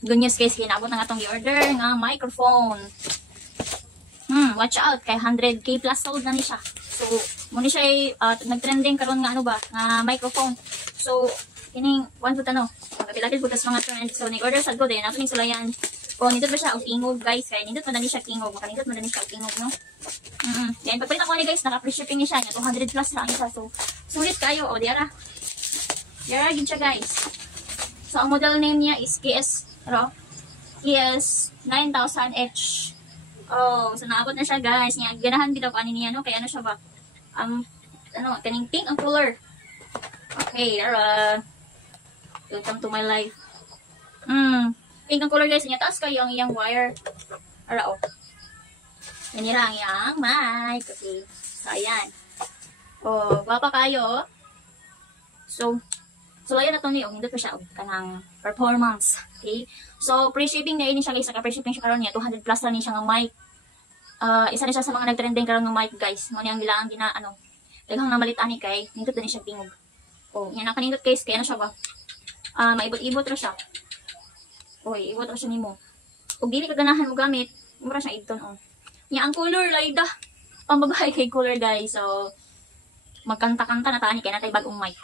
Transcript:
Good news guys, kinaabot na nga itong i-order nga microphone. Watch out, kay 100k plus sold na ni siya. So, muna siya nag-trending karon nga ano ba, nga microphone. So, kining, one po tanong, magkapilakil po tas mga trend. So, nag-order sa ko din, nato ning sulayan. O, nindot ba siya og ingog guys, kaya nindot madali siya kingog, makanindot madali siya og ingog, no? Then, pagpalit ako ni guys, naka-free shipping ni siya, 200 plus lang isa. So, sulit kayo, o, diara. Diara, gid siya guys. So, ang model name niya is KS 9000H. Oh, so naabot na siya guys. Ganahan bitaw kanin niya, no? Kaya ano siya ba? Kaning pink ang color. Okay, welcome to my life. Pink ang color guys. Niya taas kayo ang iyang wire. Oh. Yan nila ang iyang mic. Okay. So, ayan. Oh, guwapa kayo. So, ayan na ito niyo. Hindi pa siya kanang performance. Okay? So, free shipping na yun siya guys. Naka-free shipping siya karon niya. 200 plus lang niya nga mic. Isa na siya sa mga nag-trending karon nga mic guys. Muna yung bilang daghang namalitan ni kay. Nindot na siya tingog. Oh, yan ang kanindot guys. Kaya na siya ba? Maibot-ibot ra siya. Oy, ibot ra siya nimo. Ug dili ka ganahan mo gamit, mura siya idton oh. Nya ang color layda. Pambabahay kay color guys. So, magkanta-kanta na tani kay natay bagong mic.